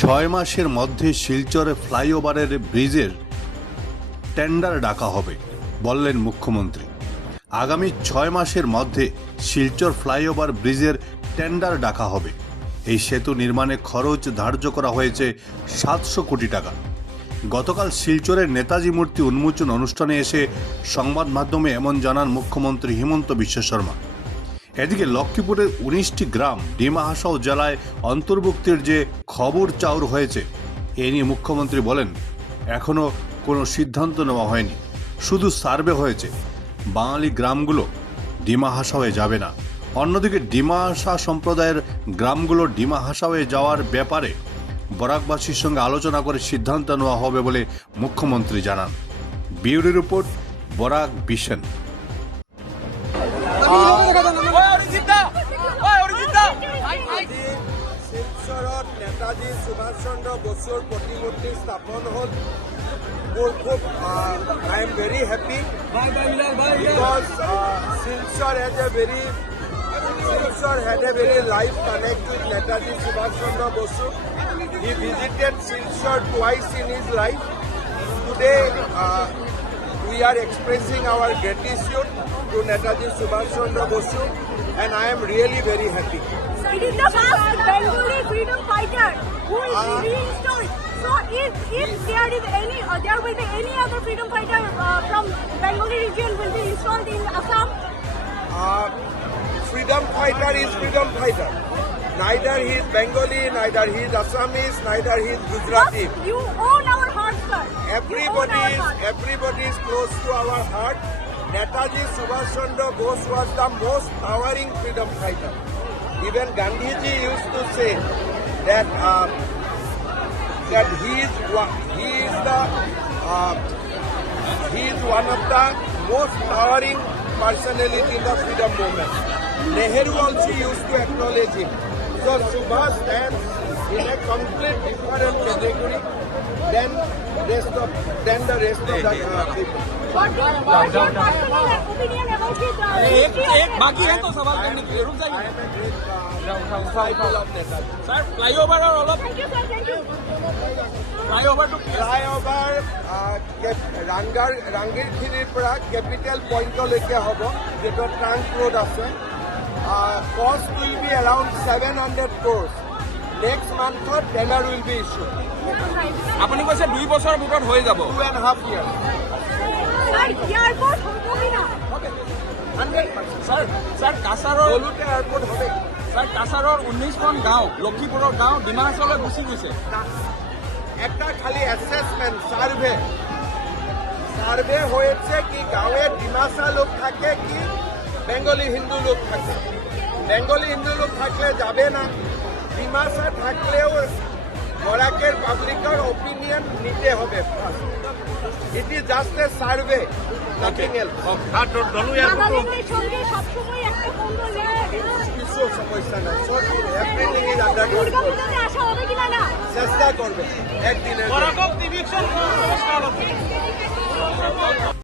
6 মাসের মধ্যে শিলচরে ফ্লাইওভারের ব্রিজের টেন্ডার ডাকা হবে বললেন মুখ্যমন্ত্রী। আগামী 6 মাসের মধ্যে শিলচর ফ্লাইওভার ব্রিজের টেন্ডার ডাকা হবে। এই সেতু নির্মাণে খরচ ধার্য করা হয়েছে 700 কোটি টাকা। গতকাল শিলচরের নেতাজি মূর্তি উন্মোচন অনুষ্ঠানে এসে সংবাদ মাধ্যমে এমন জানান মুখ্যমন্ত্রী হিমন্ত বিশ্ব শর্মা। এদিকে লক্ষ্মীপুরের 19টি গ্রাম ডিমা হাসাও জেলায় অন্তর্ভুক্তির যে খবর চাউর হয়েছে, এ নিয়ে মুখ্যমন্ত্রী বলেন, এখনও কোনো সিদ্ধান্ত নেওয়া হয়নি, শুধু সার্ভে হয়েছে। বাঙালি গ্রামগুলো ডিমা হাসাওয়ে যাবে না। অন্যদিকে ডিমা হাসা সম্প্রদায়ের গ্রামগুলো ডিমা হাসাওয়ে যাওয়ার ব্যাপারে বরাকবাসীর সঙ্গে আলোচনা করে সিদ্ধান্ত নেওয়া হবে বলে মুখ্যমন্ত্রী জানান। Bureau report, Barak vision. শিলচৰত নেতাজী সুভাষ চন্দ্ৰ বসুৰ প্ৰতিমূৰ্তি স্থাপন হ'ল। মোৰ খুব I am very happy because Silchar had a very life connect with Netaji Subhash Chandra Bosu. He visited Silchar twice in his life. Today we are expressing our gratitude to Netaji Subhash Chandra Bosu, and I am really very happy. So it is the first Bengali freedom fighter who is reinstalled. So if there is any, there will be any other freedom fighter from Bengali region will be installed in Assam. Freedom fighter is freedom fighter. Neither he is Bengali, neither he is Assamese, neither he is Gujarati. But you own our heart, sir. Everybody is close to our heart. Netaji Subhash Chandra Bose was the most towering freedom fighter. Even Gandhiji used to say that he is one of the most towering personality in the freedom movement. Nehru also used to acknowledge him. So Subhash stands in a complete different category than the rest of the people. What is your personal opinion about his बाकी है तो सवाल करने के लिए रुक जाइए Disciple of Netaji. Sir flyover और all Thank you, sir. Thank you. Flyover to Flyover ৰাংগিৰখিনিৰ পৰা কেপিটেল পইণ্টলৈকে হ'ব, যিটো ট্ৰাংক ৰোড আছে। Cost will be around 700 crores. Next month, tender will be issued. আপুনি কৈছে 2 বছৰৰ ভিতৰত হৈ যাব 2.5 years. Sir, airport होगी ना? 100%. স্যার কাছাৰৰ বলুতে এয়াৰপোৰ্ট হবে। স্যার কাছাৰৰ 19খন গাঁও লক্ষীপুৰৰ গাঁও ডিমা হাছাওলৈ গুচি গৈছে। একটা খালি অ্যাসেসমেন্ট সার্ভে হয়েছে কি গাঁৱে ডিমাসা লোক থাকে কি বেঙ্গলি হিন্দু লোক থাকে। বেঙ্গলি হিন্দু লোক থাকলে যাবে না, ডিমাসা থাকলেও বরাকের পাবলিকের ওপিনিয়ন নিতে হবে। It is just a survey, nothing else. নাগাল্যান্ডের সঙ্গে সবসময় একটা বন্ধন কিছু সমস্যা নাই, সব এভরিথিং ইজ আন্ডার কন্ট্রোল। দুর্গাপূজাতে আসা হবে কিনা না? চেষ্টা করবে একদিনের।